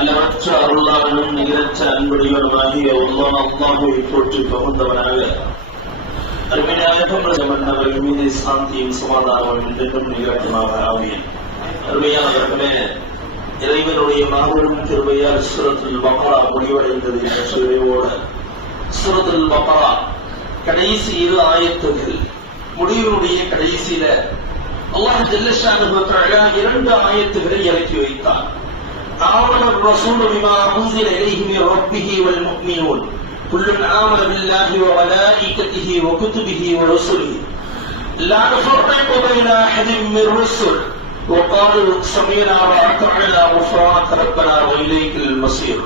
அளவற்ற அருளாளனும் நிகரற்ற அன்புடையவனாகிய அல்லாஹ்வை போற்றி பகுந்தவனாக அருமையாயகம் மன்னவர்கள் மீது சாந்தியும் சமாதானம் என்றும் நிகழ்த்தமாக ஆவியன். அருமையானவர்களே, இறைவனுடைய மாபெரும் கிருபையால் சூரத்துல் பக்ரா முடிவடைந்தது என்ற சொல்லையோடு சூரத்துல் பக்ரா கடைசி 2 ஆயத்துகள் முடிவினுடைய கடைசியில அல்லாஹ் ஜல்ல ஷானுஹு தஆலா 2 ஆயத்துகளை இறக்கி வைத்தார். آمن الرسول بما أنزل إليه من ربه والمؤمنون كل آمن بالله وملائكته وكتبه ورسله لا نفرق بين أحد من الرسل وقالوا سمعنا وأطعنا غفرانك ربنا وإليك المصير.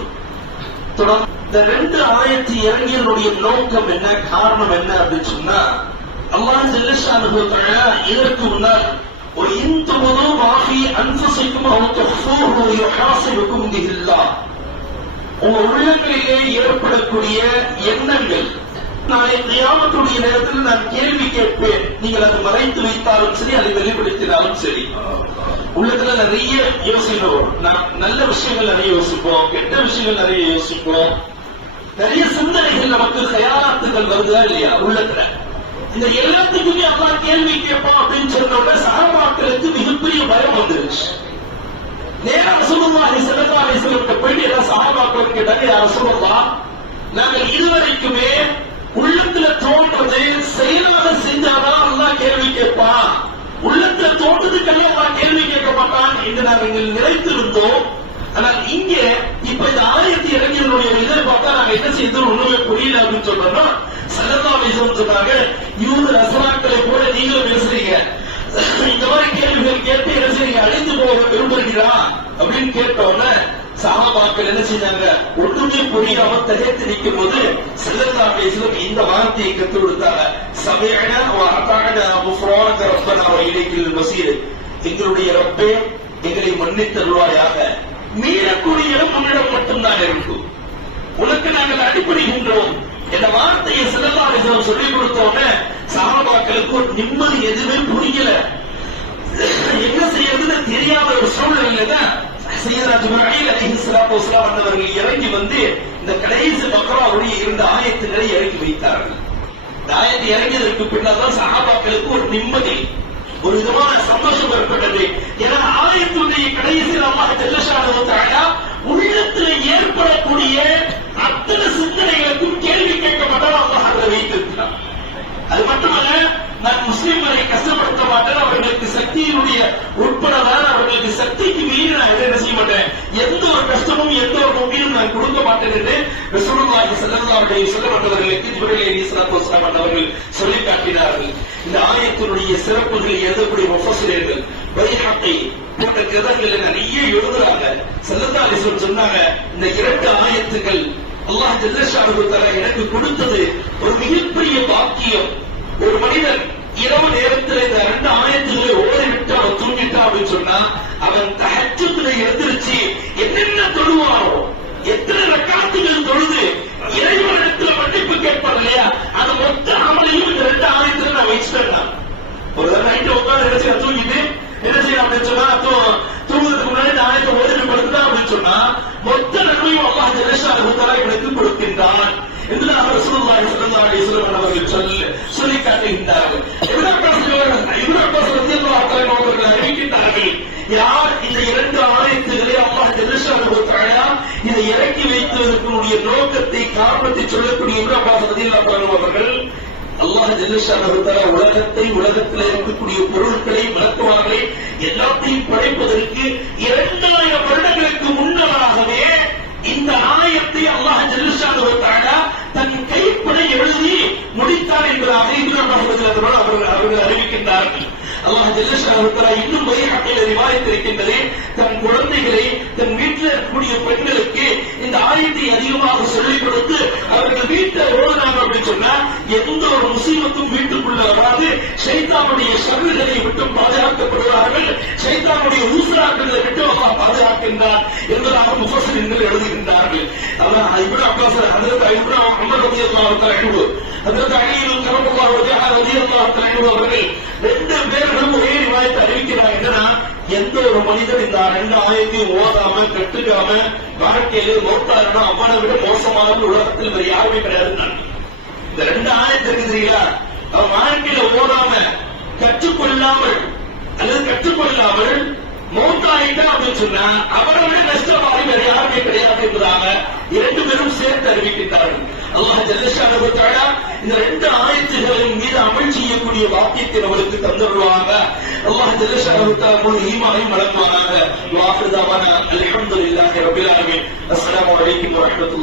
இந்த 2 ஆயத்து இறங்கியனுடைய நோக்கம் என்ன, காரணம் என்ன அப்படின்னு சொன்னா, அல்லாஹ் ஜல்ல ஷானுஹு தஆலா இதற்கு முன்னால் وَإِن تُبْدُوا مَا فِي أَنفُسِكُمْ أَوْ تُخْفُوهُ يُحَاسِبْكُم بِهِ اللَّهُ. உங்க உள்ளங்களிலே ஏற்படக்கூடிய எண்ணங்கள் நாளை கியாமத்துடைய நேரத்தில் நான் கேள்வி கேட்பேன். நீங்கள் அதை மறைத்து வைத்தாலும் சரி, அதை வெளிப்படுத்தினாலும் சரி. உள்ளத்துல நிறைய யோசிக்கிறோம், நல்ல விஷயங்கள் நிறைய யோசிப்போம், கெட்ட விஷயங்கள் நிறைய யோசிப்போம், நிறைய சிந்தனைகள் நமக்கு கயாராத்துகள் வருதா இல்லையா உள்ளத்துல. இந்த எல்லாத்துக்குமே அல்லாஹ் கேள்வி கேட்பான் அப்படின்னு சொன்ன சஹாபாக்களுக்கு மிகப்பெரிய பயம் வந்துருச்சு. நேரா ரசூலுல்லாஹி ஸல்லல்லாஹு அலைஹி வஸல்லம் போய் எல்லா சஹாபாக்களுக்கு கேட்டாங்க, யா ரசூலுல்லாஹ், நாங்கள் இதுவரைக்குமே உள்ளத்துல தோன்றது செயலாக செஞ்சாதான் அல்லாஹ் கேள்வி கேட்பான், உள்ளத்துல தோன்றதுக்கெல்லாம் அல்லாஹ் கேள்வி கேட்க மாட்டான் என்று நாங்கள் நினைத்திருந்தோம். ஆனால் இங்க இப்ப இந்த ஆயத்து இறங்கியனுடைய இதை பார்த்தா நாங்க என்ன செய்தோம் ஒண்ணுமே புரியல அப்படின்னு சொல்றோம். ஸல்லல்லாஹு அலைஹி வஸல்லம் சொன்னாங்க, யூத நஸ்ராக்களை கூட நீங்களும் பேசுறீங்க, இந்த மாதிரி கேள்விகள் கேட்டு என்ன செய்றீங்க, அழிந்து போக விரும்புகிறீங்களா அப்படின்னு கேட்டோன்னு சஹாபாக்கள் என்ன செஞ்சாங்க, ஒன்றுமே புரியாம திகைத்து நிற்கும் போது ஸல்லல்லாஹு அலைஹி வஸல்லம் இந்த வார்த்தையை கற்றுக் கொடுத்தாங்க, சமிஅனா வ அதாஅனா குஃப்ரானக ரப்பனா வ இலைக்கில் மஸீர். எங்களுடைய ரப்பே, எங்களை மன்னித்தருள்வாயாக, மீறக்கூடிய இடம் உன்னிடம் மட்டும்தான் இருக்கும், உனக்கு நாங்கள் அடிப்படைகின்றோம் என்ற வார்த்தையை ஸல்லல்லாஹு அலைஹி வஸல்லம் சொல்லிக் கொடுத்தோன்னே சஹாபாக்களுக்கு ஒரு நிம்மதி, எதுவுமே புரியல, என்ன செய்யறதுன்னு தெரியாத ஒரு சூழ்நிலையில தான் சையதுனா ஜிப்ரீல் அலைஹிஸ்ஸலாத்து வஸ்ஸலாம் அவர்கள் இறங்கி வந்து இந்த கடைசி பக்ராவுடைய 2 ஆயத்துகளை இறக்கி வைத்தார்கள். இந்த ஆயத்து இறங்கியதற்கு பின்னால் தான் சஹாபாக்களுக்கு ஒரு நிம்மதி, ஒரு விதமான சந்தோஷம் ஏற்பட்டது. ஏன்னா ஆயத்துடைய கடைசியில் அல்லாஹ் ஜல்ல ஷானுஹு தஆலா உள்ளத்தில் ஏற்படக்கூடிய அத்தனை சிந்தனைகளுக்கும் கேள்வி கேட்க மாட்டான் அல்லாஹ் அதை வைத்திருக்கிறான். அது மட்டுமல்ல, நான் முஸ்லிம்களை கஷ்டப்படுத்த மாட்டேன், அவர்களுக்கு சக்தியினுடைய உட்படதான், அவர்களுக்கு சக்திக்கு மீறி நான் என்ன செய்ய மாட்டேன், எந்த ஒரு கஷ்டமும் எந்த ஒரு நோக்கிலும் நான் கொடுக்க மாட்டேன் என்று ரசூலுல்லாஹி ஸல்லல்லாஹு அலைஹி வஸல்லம் அவர்களுக்கு ஜிப்ரீல் அலைஹிஸ்ஸலாத்து வஸ்ஸலாம் அவர்கள் சொல்லி காட்டினார்கள். இந்த ஆயத்தினுடைய சிறப்புகளை எழுதக்கூடிய முஃபஸ்ஸிரீன்கள் பைஹக்கி போன்ற கிரந்தங்களை நிறைய எழுதுறாங்க. ஸல்லல்லாஹு அலைஹி வஸல்லம் சொன்னாங்க, இந்த 2 ஆயத்துகள் அல்லாஹ் ஜல்ல ஷானுஹு தஆலா எனக்கு கொடுத்தது ஒரு மிகப்பெரிய பாக்கியம். ஒரு மனிதன் இரவு நேரத்தில் இந்த 2 ஆயத்துகளை ஓடிவிட்டு அவன் தூங்கிட்டான் அப்படின்னு சொன்னா, அவன் தஹஜ்ஜுத்ல எழுந்திருச்சு என்னென்ன தொழுவானோ, எத்தனை ரக்காத்துகள் தொழுது இறைவனிடத்தில் மன்னிப்பு கேட்பார் இல்லையா, அது மொத்த அமலையும் இந்த 2 ஆயத்துல நான் வச்சுட்டேன். ஒரு நைட்டு உட்கார்ந்து என்ன செய்ய தூங்கிட்டு என்ன செய்யலாம் அப்படின்னு சொன்னா, தூங்குறதுக்கு முன்னாடி இந்த ஆயத்தை ஓதி படுத்துதான் அப்படின்னு சொன்னா மொத்த நன்மையும் அல்லாஹ் ஜல்ல ஷானுஹு தஆலா எனக்கு கொடுக்கின்றான் என்று ரசூலுல்லாஹி ஸல்லல்லாஹு அலைஹி வஸல்லம் அவர்கள் சொல்லி காட்டுகின்றார்கள். இப்னு அப்பாஸ் ரலியல்லாஹு தஆலா அவர்கள் அறிவிக்கின்றார்கள், யார் இந்த 2 ஆயத்துகளை அல்லாஹ் ஜல்ல ஷானுஹு தஆலா இதை இறக்கி வைத்ததற்குரிய நோக்கத்தை காரணத்தை சொல்லக்கூடிய இப்னு அப்பாஸ் ரலியல்லாஹு தஆலா அவர்கள், அல்லாஹ் ஜல்ல ஷானுஹு தஆலா உலகத்தில் இருக்கக்கூடிய பொருட்களை, விளக்குவார்களை எல்லாத்தையும் படைப்பதற்கு 2000 வருடங்களுக்கு முன்னதாகவே இந்த ஆயத்தை அல்லாஹ் ஜல்ல ஷானுஹு தஆலா தன் கைப்பட எழுதி முடித்தார் என்பதாக இப்னு அப்பாஸ் ரலியல்லாஹு அவர்கள் அறிவிக்கின்றார்கள். அல்லாஹ் ஜல்ல ஷானுஹு தஆலா இன்னும் பைஹக்கியில் ரிவாயத் இருக்கின்றது, தன் குழந்தைகளை, தன் வீட்டில் இருக்கக்கூடிய பெண்களுக்கு இந்த ஆயத்தை அதிகமாக சொல்லிக் கொடுத்து அவர்கள் வீட்டில் ஓடுனாங்க அப்படின்னு சொன்னா எந்த ஒரு முசீபத்தும் வீட்டுக்குள்ள வராது, ஷைத்தானுடைய ஷர்றுகளை விட்டு பாதுகாக்கப்படுவார்கள், ஷைத்தானுடைய ஊசலாக்களை விட்டு அல்லாஹ் பாதுகாக்கின்றார் என்பதாக முஃபஸ்ஸிரீன்கள் எழுதுகின்றார்கள். அல்லாஹ் இப்னு அப்பாஸ் ஹஜ்ரத் இப்னு உமர் ரலியல்லாஹு தஆலா ஹஜ்ரத் அலி கரமல்லாஹு வஜஹஹு ரலியல்லாஹு தஆலா அவர்கள் ரெண்டு பேர்களும் ஒரே ரிவாயத்தை அறிவிக்கிறாங்க. என்னன்னா, எந்த ஒரு மனிதன் இந்த ரெண்டு ஆயத்தையும் ஓதாம கற்றுக்காம வாழ்க்கையிலே மௌத்தாரணும் அவனை விட மோசமான உலகத்தில் வேறு யாருமே கிடையாது. இந்த ரெண்டு ஆயத்திற்கு தெரியுங்களா, அவன் வாழ்க்கையில ஓதாம கற்றுக்கொள்ளாமல் அல்லது கற்றுக்கொள்ளாமல் மௌத்தாயிட்டா அப்படின்னு சொன்னா அவனை விட நஷ்டவாதி வேறு யாருமே கிடையாது என்பதாக இரண்டு பேரும் சேர்த்து அறிவிக்கின்றார்கள். அல்லாஹ் ஜல்ல ஷானஹு வ தஆலா இந்த ரெண்டு ஆயத்துகளின் மீது அமல் செய்யக்கூடிய வாக்கியத்தை அவருக்கு தந்துள்ளாங்க. அல்லாஹ் ஜல்ல ஷானஹு வ தஆலா ஈமானையும் வழங்குவானாக. வாஹிரு தஅவானா அல்ஹம்துலில்லாஹி ரப்பில் ஆலமீன். அஸ்ஸலாமு அலைக்கும் வரஹ்மத்துல்லாஹி